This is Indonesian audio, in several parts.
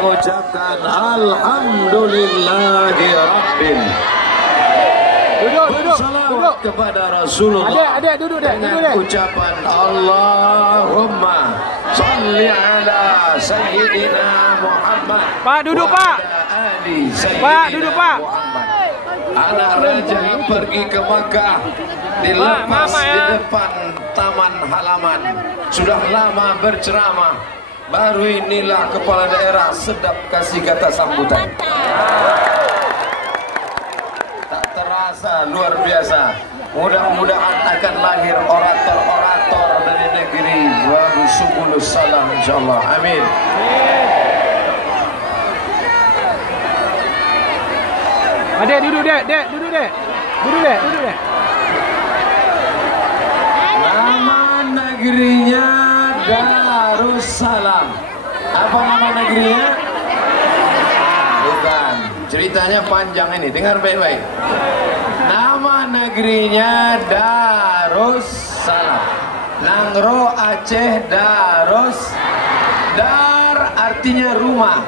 Ucapkan alhamdulillahi rabbil. Duduk. Kepada Rasulullah. Adik, duduk deh. Ucapan Allahumma salli ala sayyidina Muhammad. Pak, duduk Pak. Pak, duduk Pak. Anak raja yang pergi ke Makkah dilepas di depan taman halaman. Sudah lama berceramah, baru inilah kepala daerah sedap kasih kata sambutan. Tak terasa luar biasa. Mudah-mudahan akan lahir orator-orator dari negeri Wabu Subulus Salam, insyaallah. Amin. Adik, duduk deh. Nama negerinya Darussalam. Apa nama negerinya? Bukan. Ceritanya panjang ini. Dengar baik-baik. Nama negerinya Darussalam. Nangro Aceh Darus. Dar artinya rumah.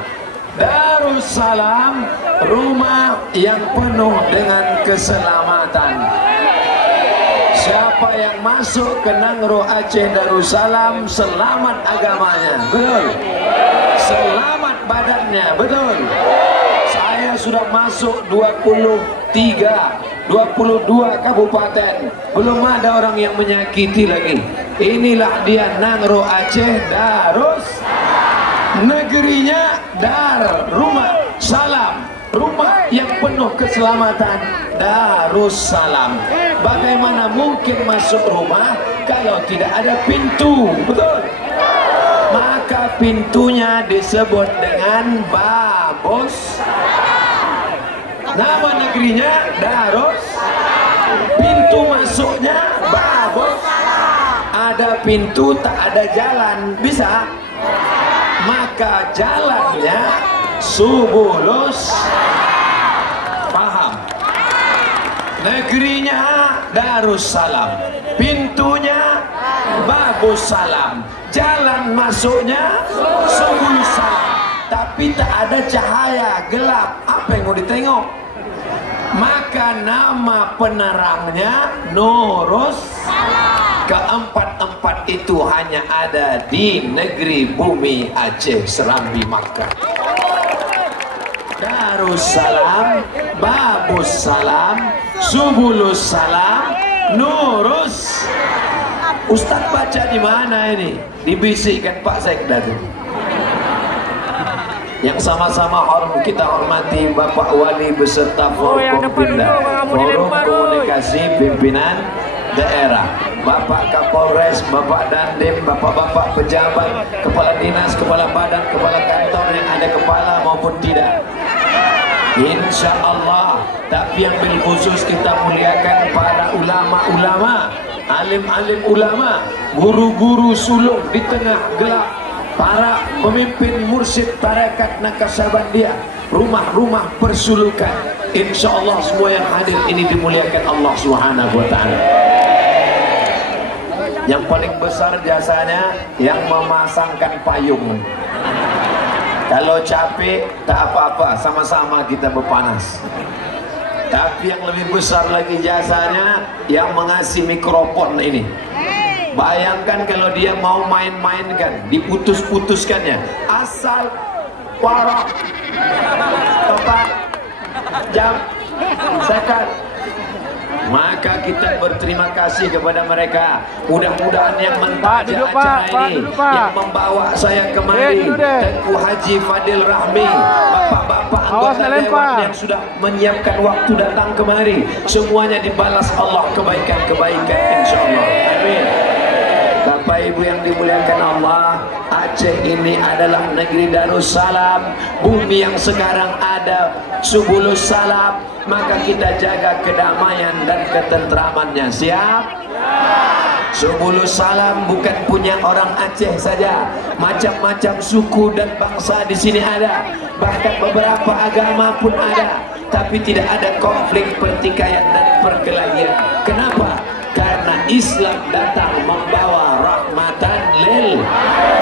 Darussalam, rumah yang penuh dengan keselamatan. Siapa yang masuk ke Nangro Aceh Darussalam, selamat agamanya. Betul. Selamat badannya. Betul. Saya sudah masuk 22 kabupaten. Belum ada orang yang menyakiti lagi. Inilah dia Nangro Aceh Darus. Negerinya Dar, rumah, salam, rumah yang penuh keselamatan. Darussalam. Bagaimana mungkin masuk rumah kalau tidak ada pintu? Betul. Maka pintunya disebut dengan Babus. Nama negerinya Darus. Pintu masuknya Babus. Ada pintu, tak ada jalan. Bisa? Maka jalannya Subulus. Paham? Negerinya Darussalam, pintunya Babus Salam, jalan masuknya Subulus Salam. Tapi tak ada cahaya, gelap. Apa yang mau ditengok? Maka nama penerangnya Nurus. Keempat-empat itu hanya ada di negeri bumi Aceh, Serambi, Makkah. Darussalam, Babus Salam, Subulus Salam, Nurus. Ustaz baca di mana ini? Dibisikkan Pak Sekda tuh. Yang sama-sama kita hormati Bapak Wali beserta Forum Komunikasi Pimpinan Daerah, Bapak Kapolres, Bapak Dandim, Bapak-bapak pejabat, kepala dinas, kepala badan, kepala kantor yang ada kepala maupun tidak. Insya Allah. Tapi yang bil khusus kita muliakan para ulama-ulama, alim-alim ulama, guru-guru sulung di tengah gelap, para pemimpin mursyid tarekat Naksabandia, rumah-rumah persulukan. Insya Allah semua yang hadir ini dimuliakan Allah Subhanahu wa Ta'ala. Yang paling besar jasanya yang memasangkan payung. Kalau capek tak apa-apa, sama-sama kita berpanas. Tapi yang lebih besar lagi jasanya yang mengasih mikrofon ini. Bayangkan kalau dia mau main-mainkan, diputus-putuskannya. Asal, warok, tepat, jam, second. Maka kita berterima kasih kepada mereka. Mudah-mudahan yang mentaja acara ini, yang membawa saya kemari, Tengku Haji Fadil Rahmi, bapak-bapak anggota dewan yang sudah menyiapkan waktu datang kemari, semuanya dibalas Allah kebaikan-kebaikan, insya Allah. Amin. Bapak Ibu yang dimuliakan Allah, Aceh ini adalah negeri Darussalam, bumi yang sekarang ada Subulus Salam. Maka kita jaga kedamaian dan ketentramannya. Siap? Subulus Salam bukan punya orang Aceh saja, macam-macam suku dan bangsa di sini ada, bahkan beberapa agama pun ada. Tapi tidak ada konflik, pertikaian dan perkelahian. Kenapa? Karena Islam datang membawa rahmatan lil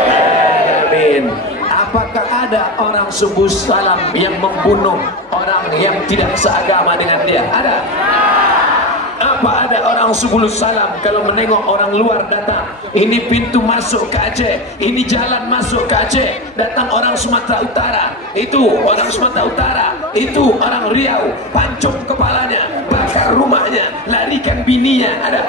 alamin. apakah ada orang Subulus Salam yang membunuh orang yang tidak seagama dengan dia? Ada? Apa ada orang Subulus Salam kalau menengok orang luar datang, ini pintu masuk ke Aceh, ini jalan masuk ke Aceh, datang orang Sumatera Utara, itu orang Sumatera Utara, itu orang Riau, pancung kepalanya, bakar rumahnya, larikan bininya, ada?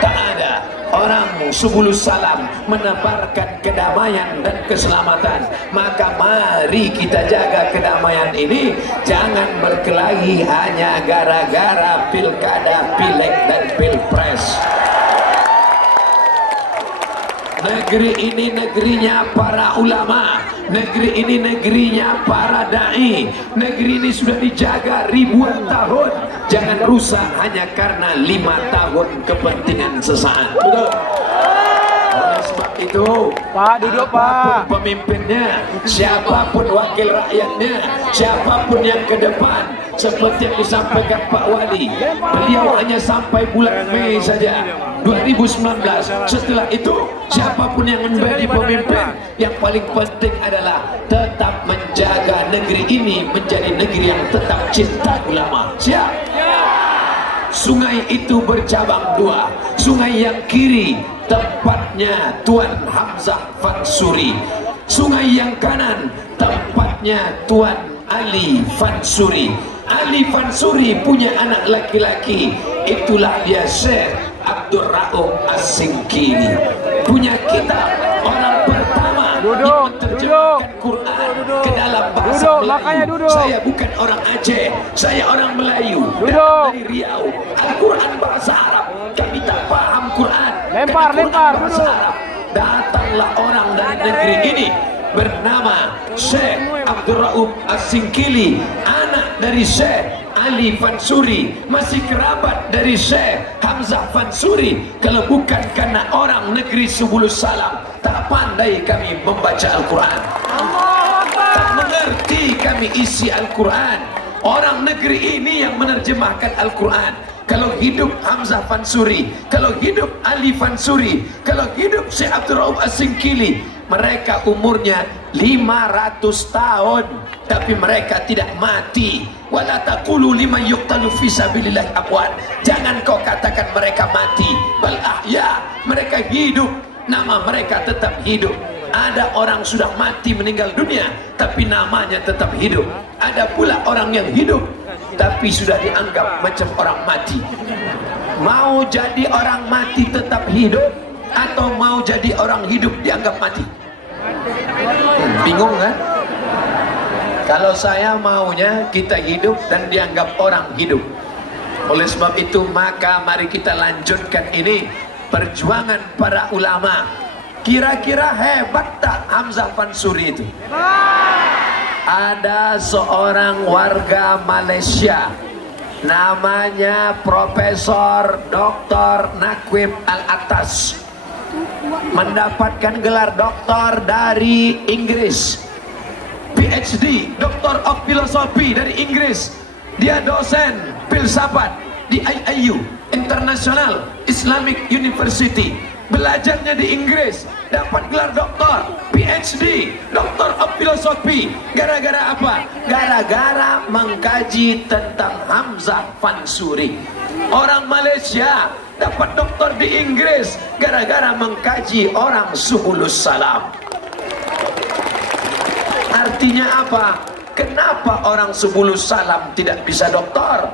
Tak ada. Orang Subulus Salam menebarkan kedamaian dan keselamatan. Maka mari kita jaga kedamaian ini, jangan berkelahi hanya gara-gara pilkada, pileg dan pilpres. Negeri ini negerinya para ulama, negeri ini negerinya para dai, negeri ini sudah dijaga ribuan tahun. Jangan rusak hanya karena 5 tahun kepentingan sesaat. Betul? Oleh sebab itu, Pak, duduk Pak. Pemimpinnya, siapapun wakil rakyatnya, siapapun yang ke depan, seperti yang disampaikan Pak Wali, beliau hanya sampai bulan Mei saja 2019. Setelah itu, siapapun yang menjadi pemimpin, yang paling penting adalah tetap menjaga negeri ini menjadi negeri yang tetap cinta ulama. Siap? Sungai itu bercabang 2. Sungai yang kiri tempatnya Tuan Hamzah Fansuri, sungai yang kanan tempatnya Tuan Ali Fansuri. Ali Fansuri punya anak laki-laki, itulah dia Syekh Abdul Rauf As-Singkili. Punya kitab orang pertama yang menerjemahkan Quran ke dalam bahasa Melayu. Saya bukan orang Aceh, saya orang Melayu, datang dari Riau. Al-Quran bahasa Arab, kami tak paham Quran. Lempar. Bahasa Arab. Datanglah orang dari negeri ini bernama Syekh Abdul Rauf As-Singkili, anak dari Syekh Ali Fansuri, masih kerabat dari Syekh Hamzah Fansuri. Kalau bukan karena orang negeri Subulus Salam, tak pandai kami membaca Al-Quran, tak mengerti kami isi Al-Quran. Orang negeri ini yang menerjemahkan Al-Quran. Kalau hidup Hamzah Fansuri, kalau hidup Ali Fansuri, kalau hidup Syekh Abdul Rauf As-Singkili, mereka umurnya 500 tahun, tapi mereka tidak mati. Wala taqulu liman yuqtalu fi sabilillah amwat. Jangan kau katakan mereka mati, bal ahya, mereka hidup, nama mereka tetap hidup. Ada orang sudah mati meninggal dunia, tapi namanya tetap hidup. Ada pula orang yang hidup, tapi sudah dianggap macam orang mati. Mau jadi orang mati tetap hidup, atau mau jadi orang hidup dianggap mati? Bingung kan? Kalau saya maunya kita hidup dan dianggap orang hidup. Oleh sebab itu maka mari kita lanjutkan ini perjuangan para ulama. Kira-kira hebat tak Hamzah Fansuri itu? Ada seorang warga Malaysia, namanya Profesor Dr. Naqib Al-Atas, mendapatkan gelar doktor dari Inggris, PhD, Doctor of Philosophy dari Inggris. Dia dosen filsafat di IIU, International Islamic University. Belajarnya di Inggris, dapat gelar doktor, PhD, Doctor of Philosophy. Gara-gara apa? Gara-gara mengkaji tentang Hamzah Fansuri. Orang Malaysia dapat doktor di Inggris gara-gara mengkaji orang Subulus Salam. Artinya apa? Kenapa orang Subulus Salam tidak bisa doktor?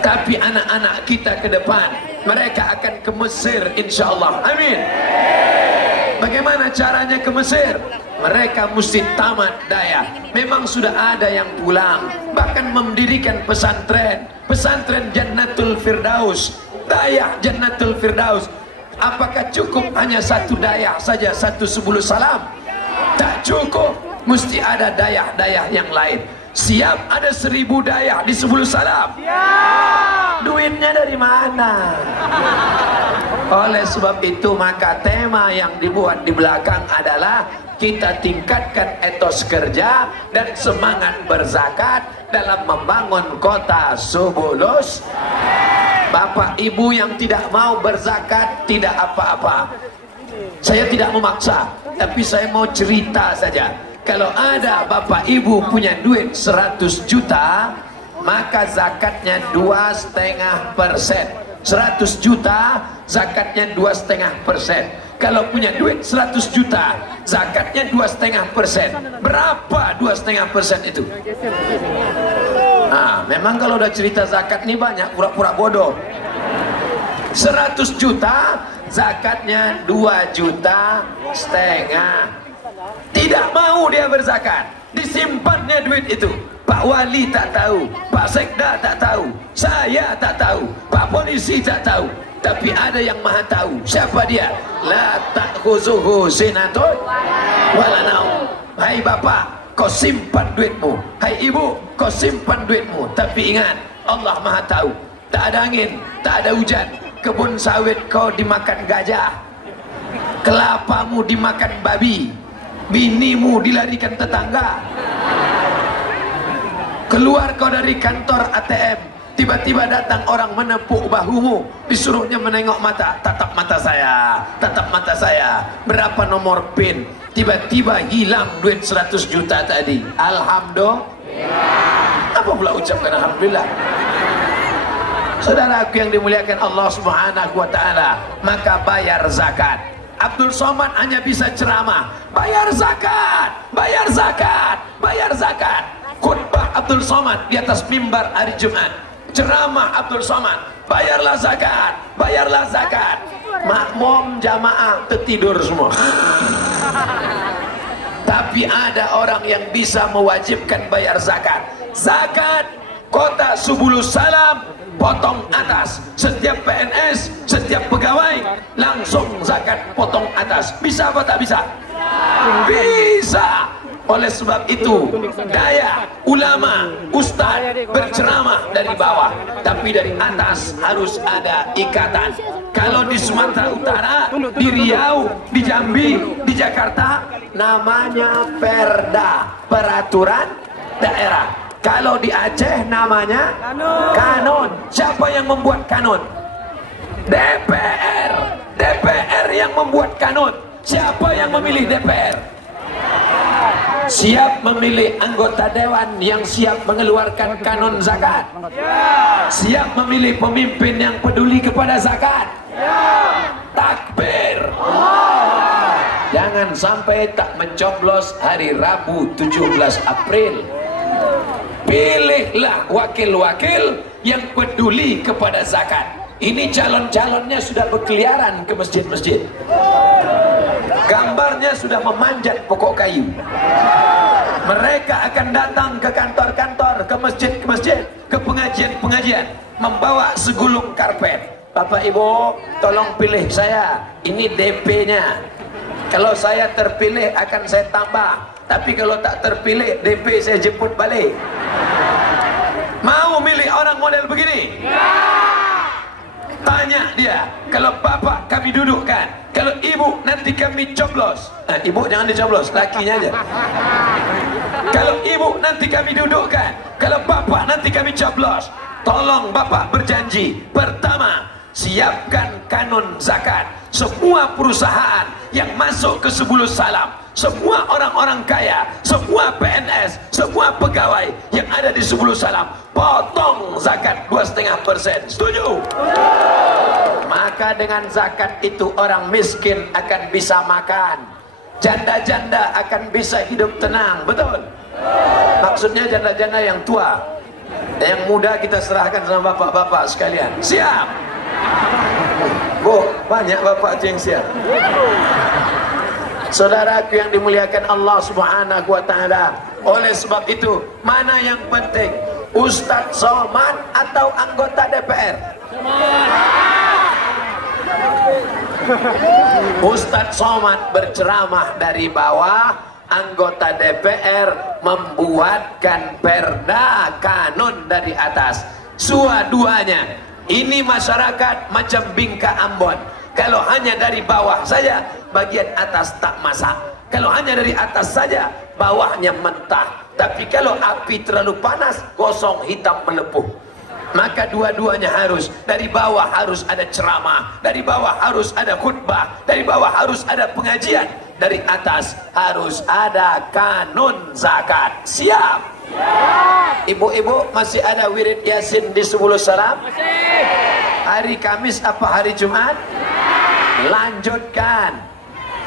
Tapi anak-anak kita ke depan, mereka akan ke Mesir insyaAllah. Amin. Bagaimana caranya ke Mesir? Mereka mesti tamat daya. Memang sudah ada yang pulang, bahkan mendirikan pesantren, pesantren Jannatul Firdaus, daya Jannatul Firdaus. Apakah cukup hanya satu daya saja, satu Subulus Salam? Tak cukup, mesti ada daya-daya yang lain. Siap ada 1000 daya di Subulus Salam? Duitnya dari mana? Oleh sebab itu maka tema yang dibuat di belakang adalah kita tingkatkan etos kerja dan semangat berzakat dalam membangun kota Subulus. Bapak ibu yang tidak mau berzakat tidak apa-apa, saya tidak memaksa. tapi saya mau cerita saja. Kalau ada bapak ibu punya duit 100 juta, maka zakatnya 2,5%. 100 juta, zakatnya 2,5%. Kalau punya duit 100 juta, zakatnya 2,5%. Berapa 2,5% itu? Nah, memang kalau udah cerita zakat ini banyak pura-pura bodoh. 100 juta, zakatnya 2,5 juta. Tidak mau dia berzakat, disimpannya duit itu. Pak Wali tak tahu, Pak Sekda tak tahu, saya tak tahu, Pak Polisi tak tahu, tapi ada yang maha tahu. Siapa dia? La ta'khuzuhu sinatun wala naum. Hai bapak, kau simpan duitmu. Hai ibu, kau simpan duitmu. Tapi ingat, Allah maha tahu. Tak ada angin, tak ada hujan, kebun sawit kau dimakan gajah, kelapamu dimakan babi, binimu dilarikan tetangga. Keluar kau dari kantor ATM, tiba-tiba datang orang menepuk bahumu, disuruhnya menengok mata. Tatap mata saya, tatap mata saya. Berapa nomor PIN? Tiba-tiba hilang duit 100 juta tadi. Alhamdulillah. Apa pula ucapkan alhamdulillah? Saudaraku yang dimuliakan Allah Subhanahu wa taala, maka bayar zakat. Abdul Somad hanya bisa ceramah, bayar zakat, bayar zakat, bayar zakat. Khutbah Abdul Somad di atas mimbar hari Jumat, ceramah Abdul Somad, bayarlah zakat, bayarlah zakat. Makmum jamaah tertidur semua. Tapi ada orang yang bisa mewajibkan bayar zakat. Zakat kota Subulus Salam, potong atas. Setiap PNS, setiap pegawai langsung zakat potong atas. Bisa apa tak bisa? Bisa. Oleh sebab itu daya ulama, ustaz berceramah dari bawah, tapi dari atas harus ada ikatan. Kalau di Sumatera Utara, di Riau, di Jambi, di Jakarta namanya perda, peraturan daerah. Kalau di Aceh namanya kanun. Siapa yang membuat kanun? DPR. DPR yang membuat kanun. Siapa yang memilih DPR? Siap memilih anggota dewan yang siap mengeluarkan kanun zakat? Siap memilih pemimpin yang peduli kepada zakat? Takbir. Jangan sampai tak mencoblos hari Rabu 17 April. Pilihlah wakil-wakil yang peduli kepada zakat. Ini calon-calonnya sudah berkeliaran ke masjid-masjid. Gambarnya sudah memanjat pokok kayu. Mereka akan datang ke kantor-kantor, ke masjid-masjid, ke pengajian-pengajian, membawa segulung karpet. Bapak Ibu, tolong pilih saya. Ini DP-nya. Kalau saya terpilih akan saya tambah. Tapi kalau tak terpilih, DP saya jemput balik. Mau milih orang model begini? Tanya dia, kalau bapak kami dudukkan, kalau ibu nanti kami coblos. Ibu jangan dicoblos, lakinya aja. Kalau ibu nanti kami dudukkan, kalau bapak nanti kami coblos. Tolong bapak berjanji, pertama, siapkan kanun zakat. Semua perusahaan yang masuk ke Subulus Salam, semua orang-orang kaya, semua PNS, semua pegawai yang ada di Subulus Salam, potong zakat 2,5%. Setuju? Maka dengan zakat itu orang miskin akan bisa makan, janda-janda akan bisa hidup tenang. Betul? Maksudnya janda-janda yang tua. Yang muda kita serahkan sama bapak-bapak sekalian. Siap? Bu, banyak bapak yang siap. Saudaraku yang dimuliakan Allah Subhanahu wa taala, oleh sebab itu, mana yang penting? Ustadz Somad atau anggota DPR? Ustadz Somad berceramah dari bawah, anggota DPR membuatkan perda kanun dari atas. Dua-duanya. Ini masyarakat macam Bingka Ambon. Kalau hanya dari bawah saja, bagian atas tak masak. Kalau hanya dari atas saja, bawahnya mentah. Tapi kalau api terlalu panas, gosong hitam melepuh. Maka dua-duanya harus. Dari bawah harus ada ceramah, dari bawah harus ada khutbah, dari bawah harus ada pengajian. dari atas harus ada kanun zakat. Siap? Ibu-ibu masih ada wirid Yasin di 10 salam? Hari Kamis apa hari Jumat? Lanjutkan.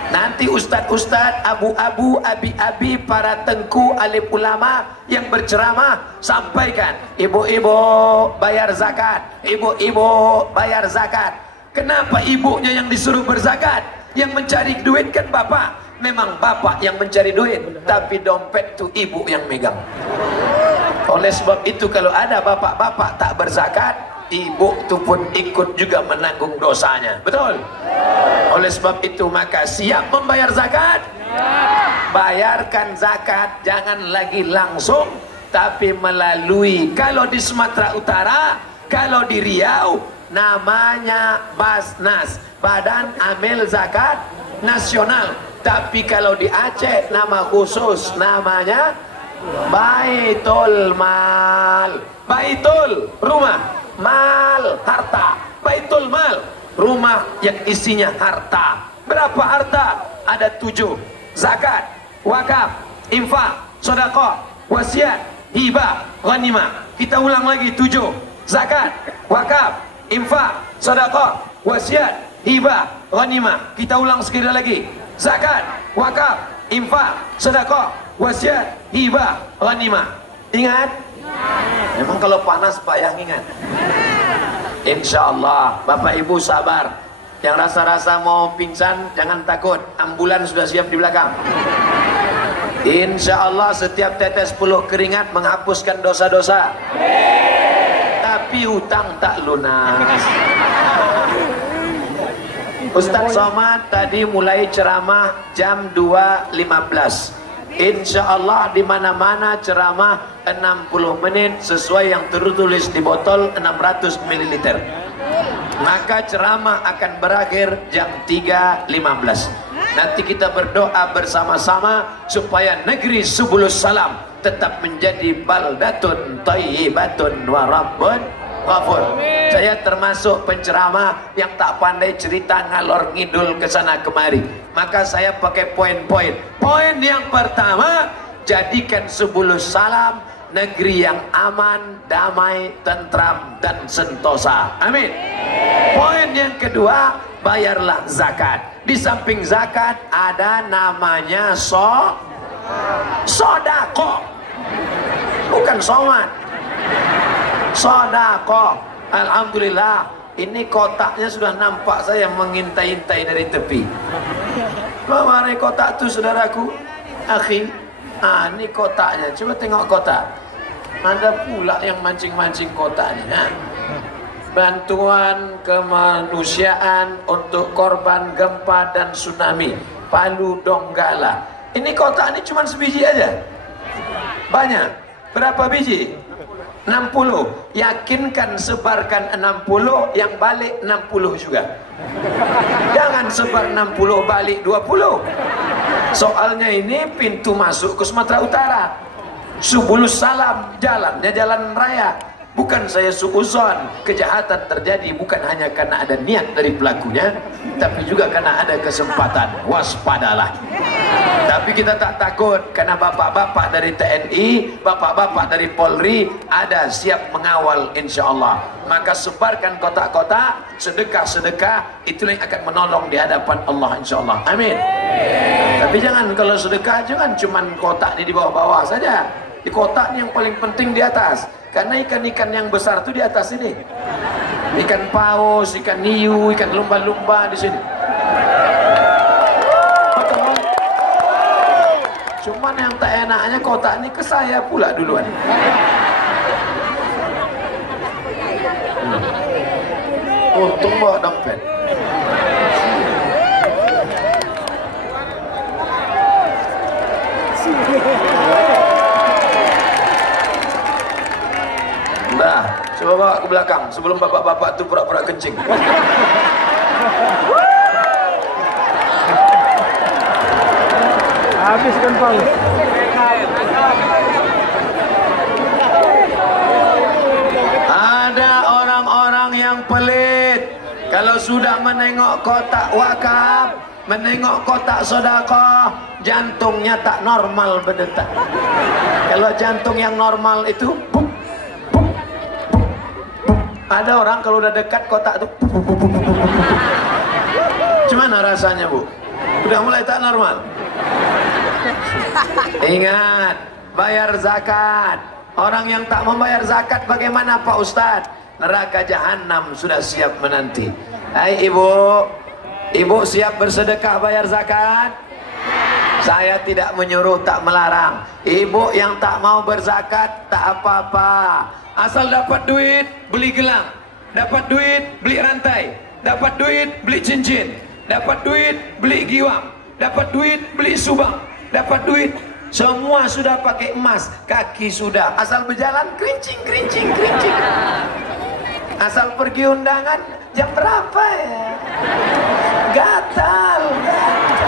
Nanti ustad-ustad, abu-abu, abi-abi, para tengku, alim ulama yang berceramah sampaikan, ibu-ibu bayar zakat, ibu-ibu bayar zakat. Kenapa ibunya yang disuruh berzakat? Yang mencari duit kan bapak. Memang bapak yang mencari duit, tapi dompet itu ibu yang megang. Oleh sebab itu kalau ada bapak-bapak tak berzakat, ibu itu pun ikut juga menanggung dosanya. Betul? Oleh sebab itu maka siap membayar zakat? Bayarkan zakat, jangan lagi langsung, tapi melalui, kalau di Sumatera Utara, kalau di Riau namanya Basnas, Badan Amil Zakat Nasional. Tapi kalau di Aceh nama khusus namanya Baitul Mal. Baitul rumah, mal harta. Baitul Mal rumah yang isinya harta. Berapa harta? Ada 7. Zakat, wakaf, infak, sedekah, wasiat, hibah, ghanimah. Kita ulang lagi 7. Zakat, wakaf, infak, sedekah, wasiat, hibah, ghanimah. Kita ulang sekali lagi. Zakat, wakaf, infak, sedekah, wasiat, hibah, ghanimah. Ingat? Memang kalau panas Pak yang ingat. Insyaallah Bapak Ibu sabar. Yang rasa-rasa mau pingsan jangan takut, ambulan sudah siap di belakang. Insyaallah setiap tetes puluh keringat menghapuskan dosa-dosa. Tapi hutang tak lunas. Ustaz Somad tadi mulai ceramah jam 2.15. Insyaallah di mana-mana ceramah 60 menit sesuai yang tertulis di botol 600 ml. Maka ceramah akan berakhir jam 3.15. Nanti kita berdoa bersama-sama supaya negeri 10 salam tetap menjadi baldatun thayyibatun wa rabbun ghafur. Saya termasuk penceramah yang tak pandai cerita ngalor ngidul ke sana kemari. Maka saya pakai poin-poin. Poin yang pertama, jadikan 10 salam negeri yang aman, damai, tentram dan sentosa. Amin. Poin yang kedua, bayarlah zakat. Di samping zakat ada namanya sodako. Bukan somat. Sodako. Alhamdulillah, ini kotaknya sudah nampak saya mengintai-intai dari tepi. Mana kotak itu saudaraku? Akhi, ini kotaknya. Coba tengok kotak. Ada pula yang mancing-mancing kotaknya. Bantuan kemanusiaan untuk korban gempa dan tsunami Palu Donggala. Ini kotak ini cuma sebiji aja. Banyak. Berapa biji? 60. Yakinkan sebarkan 60, yang balik 60 juga. Jangan sebar 60 balik 20. Soalnya ini pintu masuk ke Sumatera Utara. 10 salam, jalannya jalan raya. Bukan saya suuzon, kejahatan terjadi bukan hanya karena ada niat dari pelakunya, tapi juga karena ada kesempatan. Waspadalah. Tapi kita tak takut karena bapak-bapak dari TNI, bapak-bapak dari Polri ada siap mengawal insyaallah. Maka sebarkan kotak-kotak, sedekah-sedekah, itulah yang akan menolong di hadapan Allah insyaallah. Amin. Tapi jangan kalau sedekah jangan cuman kotak di bawah-bawah saja. Di kotak yang paling penting di atas. Karena ikan-ikan yang besar itu di atas ini. Ikan paus, ikan hiu, ikan lumba-lumba di sini. Cuman yang tak enaknya kotak ini ke saya pula duluan. Untung bawa dompet. Nah, coba bawa ke belakang sebelum bapak-bapak tuh pura-pura kencing. Habis kan Pak. Ada orang-orang yang pelit. Kalau sudah menengok kotak wakaf, menengok kotak sedekah, jantungnya tak normal berdetak. Kalau jantung yang normal itu buk, buk, buk, buk. Ada orang kalau udah dekat kotak itu buk, buk, buk, buk, buk, buk. Gimana rasanya, Bu? Udah mulai tak normal. Ingat, bayar zakat. Orang yang tak membayar zakat bagaimana, Pak Ustadz? Neraka jahanam sudah siap menanti. Hai ibu, ibu siap bersedekah bayar zakat? Saya tidak menyuruh, tak melarang. Ibu yang tak mau berzakat tak apa-apa, asal dapat duit beli gelang, dapat duit beli rantai, dapat duit beli cincin, dapat duit beli giwang, dapat duit beli subang, dapat duit. Semua sudah pakai emas, kaki sudah, asal berjalan kerincing, kerincing, kerincing. Asal pergi undangan jam berapa ya? Gatal, gatal.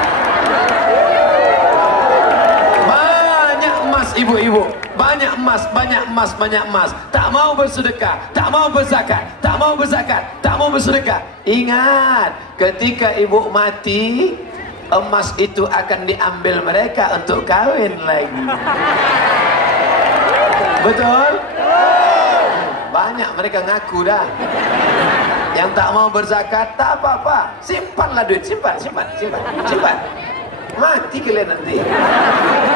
Banyak emas ibu-ibu, banyak emas, banyak emas, banyak emas. Tak mau bersedekah, tak mau berzakat, tak mau berzakat, tak mau bersedekah. Ingat, ketika ibu mati, emas itu akan diambil mereka untuk kawin lagi. Betul? Banyak mereka ngaku dah. Yang tak mau berzakat, tak apa-apa, simpanlah duit, simpan, simpan, simpan, simpan. Mati kalian nanti,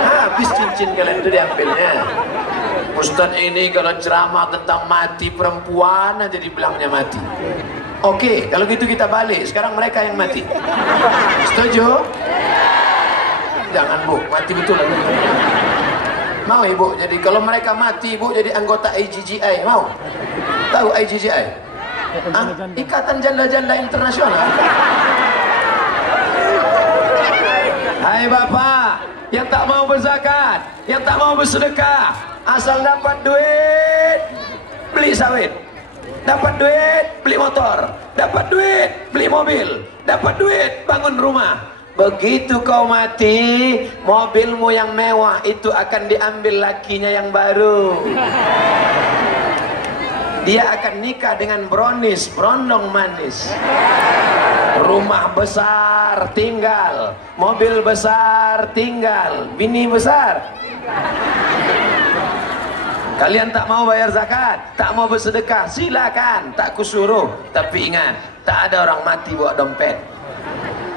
habis cincin kalian itu diambilnya. Ustadz ini kalau ceramah tentang mati perempuan aja dibilangnya mati. Oke, kalau gitu kita balik. Sekarang mereka yang mati. Setuju? Jangan, Bu, mati betul lagi. Mau ibu? Jadi kalau mereka mati, ibu jadi anggota IGGI, mau? Tahu IGGI? Ikatan Janda-Janda Internasional. Hai bapak, yang tak mau berzakat, yang tak mau bersedekah, asal dapat duit beli sawit, dapat duit beli motor, dapat duit beli mobil, dapat duit bangun rumah. Begitu kau mati, mobilmu yang mewah itu akan diambil lakinya yang baru. Dia akan nikah dengan bronis, brondong manis. Rumah besar tinggal, mobil besar tinggal, bini besar. Kalian tak mau bayar zakat, tak mau bersedekah, silakan, tak kusuruh. Tapi ingat, tak ada orang mati bawa dompet,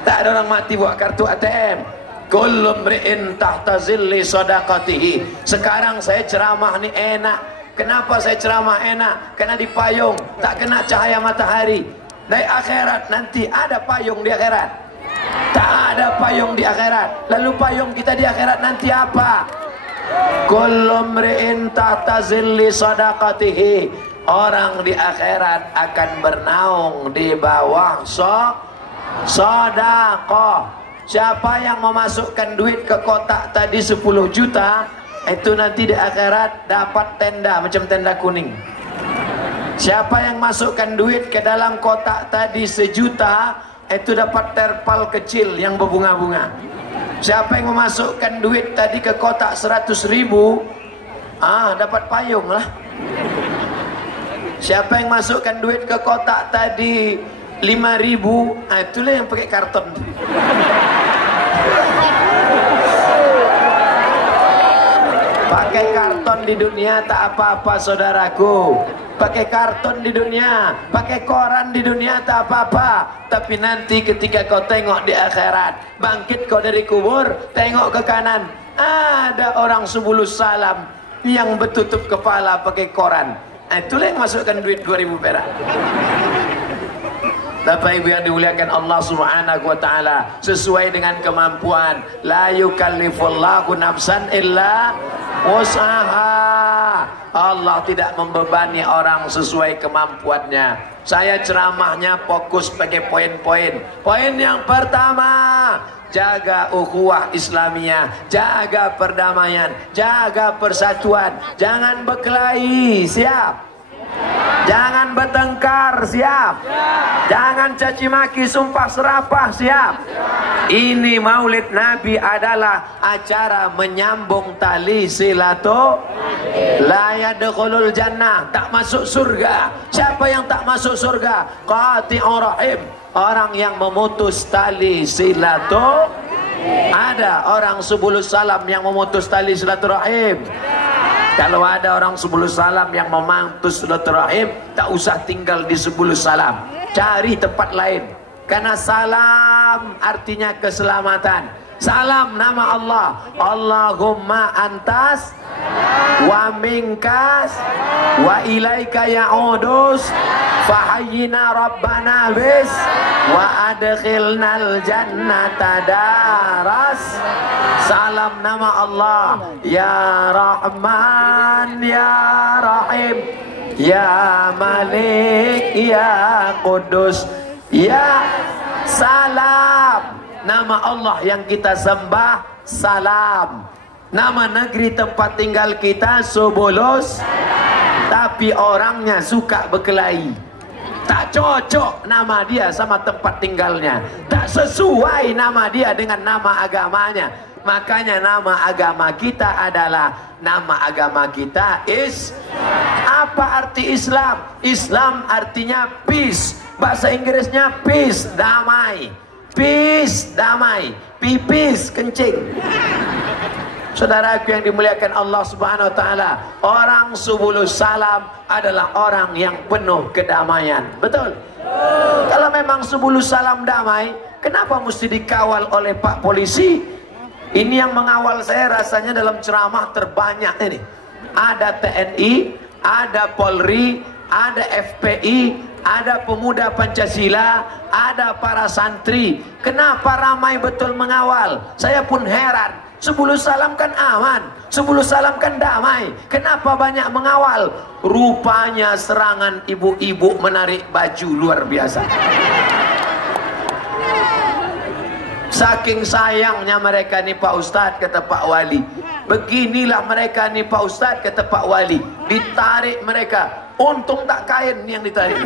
tak ada orang mati bawa kartu ATM. Kullu mri'in tahta zilli sadaqatihi. Sekarang saya ceramah ni enak. Kenapa saya ceramah enak? Karena di payung, tak kena cahaya matahari. Dari akhirat nanti ada payung di akhirat. Tak ada payung di akhirat. Lalu payung kita di akhirat nanti apa? Kullu mri'in tahta zilli sadaqatihi. Orang di akhirat akan bernaung di bawah sedekah. Siapa yang memasukkan duit ke kotak tadi 10 juta, itu nanti di akhirat dapat tenda macam tenda kuning. Siapa yang masukkan duit ke dalam kotak tadi 1 juta, itu dapat terpal kecil yang berbunga-bunga. Siapa yang memasukkan duit tadi ke kotak 100.000, dapat payung lah. Siapa yang masukkan duit ke kotak tadi 5.000, itulah yang pakai karton. Pakai karton di dunia tak apa-apa saudaraku. Pakai karton di dunia, pakai koran di dunia tak apa-apa. Tapi nanti ketika kau tengok di akhirat, bangkit kau dari kubur, tengok ke kanan, ada orang 10 salam yang bertutup kepala pakai koran. Itulah yang masukkan duit 2.000 perak. Bapak Ibu yang dimuliakan Allah Subhanahu wa taala, sesuai dengan kemampuan. La yukallifullahu nafsan illa wus'aha. Allah tidak membebani orang sesuai kemampuannya. Saya ceramahnya fokus pakai poin-poin. Poin yang pertama, jaga ukhuwah Islamiyah, jaga perdamaian, jaga persatuan. Jangan berkelahi, siap? Jangan bertengkar, siap? Jangan caci maki, sumpah serapah, siap? Ini Maulid Nabi adalah acara menyambung tali silaturahmi. La yadkhulul jannah, tak masuk surga. Siapa yang tak masuk surga? Qati'ur rahim, orang yang memutus tali silaturahim. Ada orang sebulus salam yang memutus tali silaturahim. Kalau ada orang sebulus salam yang memutus silaturahim, tak usah tinggal di sebulus salam, cari tempat lain. Karena salam artinya keselamatan. Salam nama Allah, Allahumma antas wa minkas wa ilaika ya'udus fahayyina rabbana bis wa adkhilnal jannata daras. Salam nama Allah, ya Rahman ya Rahim ya Malik ya Qudus ya Salam. Nama Allah yang kita sembah Salam. Nama negeri tempat tinggal kita Subulus. Tapi orangnya suka berkelahi. Tak cocok nama dia sama tempat tinggalnya. Tak sesuai nama dia dengan nama agamanya. Makanya nama agama kita adalah, nama agama kita apa arti Islam? Islam artinya peace. Bahasa Inggrisnya peace, damai. Peace, damai. Pipis, kencing. Saudaraku yang dimuliakan Allah Subhanahu wa taala, orang Subulus Salam adalah orang yang penuh kedamaian. Betul? Kalau memang Subulus Salam damai, kenapa mesti dikawal oleh Pak Polisi? Ini yang mengawal saya rasanya dalam ceramah terbanyak ini. Ada TNI, ada Polri, ada FPI, ada pemuda Pancasila, ada para santri. Kenapa ramai betul mengawal? Saya pun heran. Subulus Salam kan aman, Subulus Salam kan damai. Kenapa banyak mengawal? Rupanya serangan ibu-ibu menarik baju luar biasa. Saking sayangnya mereka nih Pak Ustadz, kata Pak Wali. Beginilah mereka nih Pak Ustadz, kata Pak Wali. Ditarik mereka. Untung tak kain yang ditarik.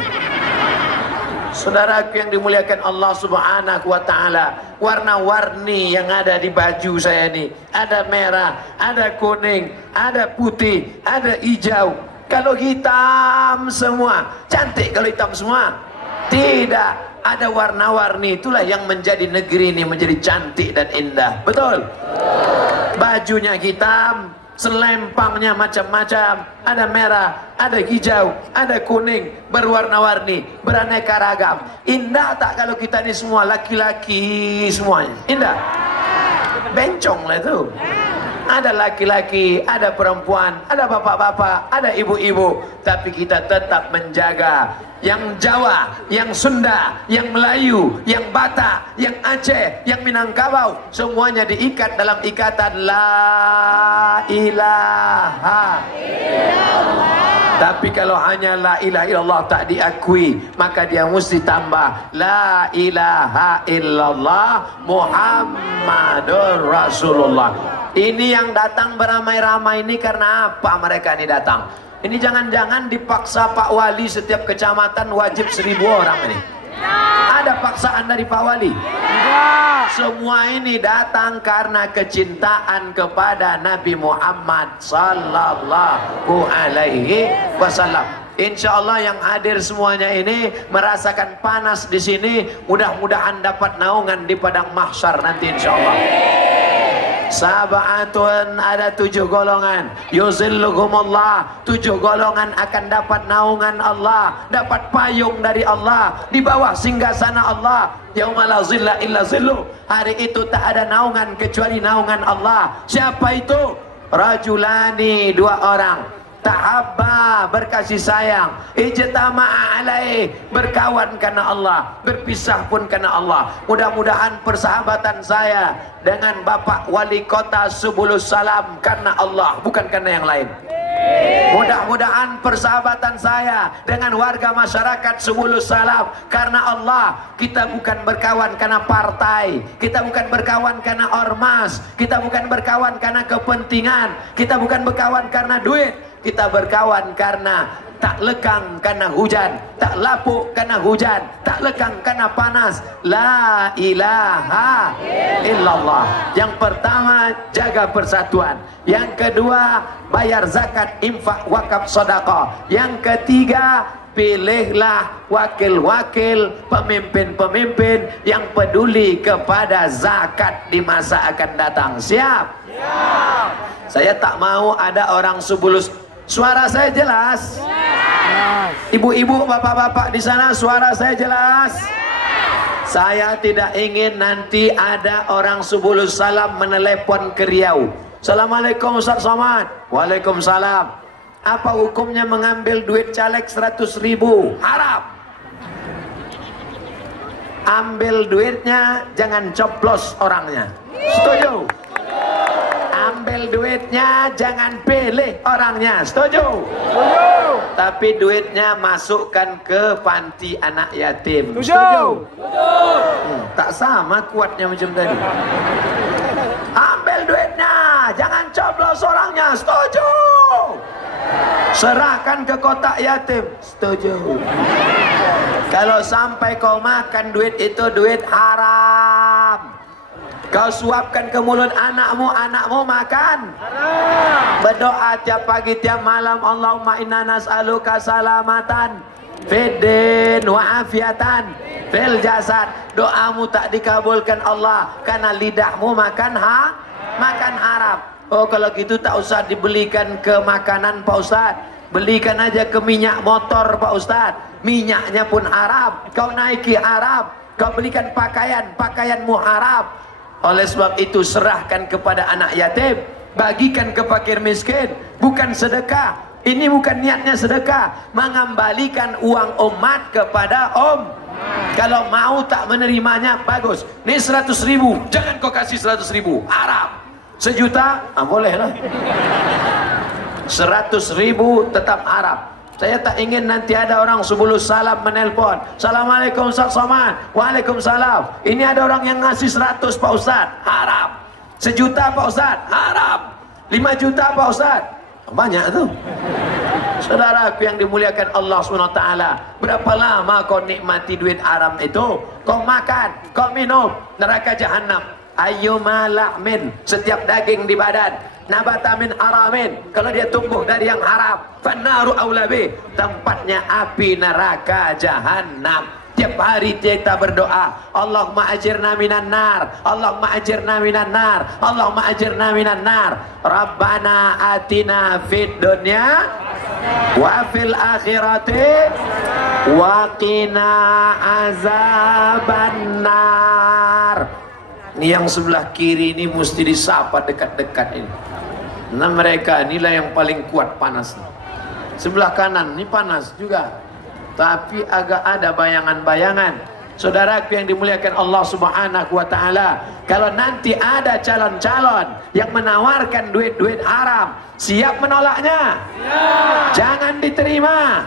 Saudaraku yang dimuliakan Allah Subhanahu wa taala, warna-warni yang ada di baju saya ini, ada merah, ada kuning, ada putih, ada hijau. Kalau hitam semua, cantik kalau hitam semua? Tidak, ada warna-warni, itulah yang menjadi negeri ini menjadi cantik dan indah. Betul? Bajunya hitam, selempangnya macam-macam, ada merah, ada hijau, ada kuning, berwarna-warni, beraneka ragam. Indah tak kalau kita ini semua laki-laki semuanya? Indah? Bencong lah itu. Ada laki-laki, ada perempuan, ada bapak-bapak, ada ibu-ibu, tapi kita tetap menjaga yang Jawa, yang Sunda, yang Melayu, yang Batak, yang Aceh, yang Minangkabau, semuanya diikat dalam ikatan la ilaha illallah. Tapi kalau hanya la ilaha illallah tak diakui, maka dia mesti tambah la ilaha illallah Muhammadur Rasulullah. Ini yang datang beramai-ramai ini karena apa mereka ini datang? Ini jangan-jangan dipaksa Pak Wali setiap kecamatan wajib 1000 orang ini. Ada paksaan dari Pak Wali? Semua ini datang karena kecintaan kepada Nabi Muhammad sallallahu alaihi wasallam. Insya Allah yang hadir semuanya ini merasakan panas di sini, mudah-mudahan dapat naungan di padang mahsyar nanti insya Allah. Sab'atun, ada 7 golongan, yuzilluhumullah, 7 golongan akan dapat naungan Allah, dapat payung dari Allah, di bawah singgasana Allah. Yauma la zilla illa zilluh, hari itu tak ada naungan kecuali naungan Allah. Siapa itu? Rajulani, 2 orang, tahabba, berkasih sayang, ijtama'a alaih, berkawan karena Allah, berpisah pun karena Allah. Mudah-mudahan persahabatan saya dengan Bapak Wali Kota Subulus Salam karena Allah, bukan karena yang lain. Mudah-mudahan persahabatan saya dengan warga masyarakat Subulus Salam karena Allah. Kita bukan berkawan karena partai, kita bukan berkawan karena ormas, kita bukan berkawan karena kepentingan, kita bukan berkawan karena duit. Kita berkawan karena tak lekang karena hujan, tak lapuk karena hujan, tak lekang karena panas. La ilaha illallah. Yang pertama, jaga persatuan. Yang kedua, bayar zakat, infak, wakaf, sedekah. Yang ketiga, pilihlah wakil-wakil, pemimpin-pemimpin yang peduli kepada zakat di masa akan datang. Siap? Siap. Saya tak mau ada orang subulus. Suara saya jelas? Ibu-ibu, bapak-bapak di sana, suara saya jelas? Saya tidak ingin nanti ada orang subulus salam menelepon ke Riau. Assalamualaikum Ustaz Somad. Waalaikumsalam. Apa hukumnya mengambil duit caleg 100.000? Haram. Ambil duitnya, jangan coplos orangnya. Setuju? Ambil duitnya, jangan pilih orangnya. Setuju? Setuju. Tapi duitnya masukkan ke panti anak yatim. Setuju? Tak sama kuatnya macam tadi. Ambil duitnya, jangan coplos orangnya. Setuju? Serahkan ke kotak yatim. Setuju. Kalau sampai kau makan duit itu duit haram, kau suapkan ke mulut anakmu, anakmu makan haram. Berdoa tiap pagi tiap malam, Allahumma inna nas'aluka salamatan fiddin wa afiatan fil jasad. Doamu tak dikabulkan Allah karena lidahmu makan haram. Oh, kalau gitu tak usah dibelikan ke makanan Pak Ustaz. Belikan aja ke minyak motor Pak Ustaz. Minyaknya pun haram. Kau naiki haram. Kau belikan pakaian, pakaianmu haram. Oleh sebab itu serahkan kepada anak yatim. Bagikan ke fakir miskin. Bukan sedekah. Ini bukan niatnya sedekah. Mengembalikan uang umat kepada Kalau mau tak menerimanya, bagus. Ini 100.000. Jangan kau kasih 100.000. Haram. 1 juta, boleh lah. 100.000 tetap haram. Saya tak ingin nanti ada orang sebelum salam menelpon. Assalamualaikum Ustaz Somad. Waalaikumsalam. Ini ada orang yang ngasih 100 Pak Ustaz. Haram. 1 juta Pak Ustaz. Haram. 5 juta Pak Ustaz. Banyak tu. Saudara yang dimuliakan Allah SWT, berapa lama kau nikmati duit haram itu? Kau makan, kau minum, neraka jahanam. Ayyuma la'min, setiap daging di badan, nabata min haramin, kalau dia tumbuh dari yang haram, fannaru aulabi, tempatnya api neraka jahanam. Tiap hari kita berdoa, Allahumma ajirna minan nar, Allahumma ajirna minan nar, Allahumma ajirna minan nar. Rabbana atina fid dunya wa fil akhirati wa qina azabannar. Ini yang sebelah kiri ini mesti disapa dekat-dekat ini. Nah, mereka inilah yang paling kuat panas. Sebelah kanan ini panas juga, tapi agak ada bayangan-bayangan. Saudaraku yang dimuliakan Allah Subhanahu wa taala, kalau nanti ada calon-calon yang menawarkan duit-duit haram, siap menolaknya? Jangan diterima.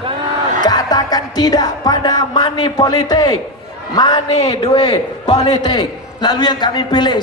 Katakan tidak pada money politik. Money, duit, politik. Lalu yang kami pilih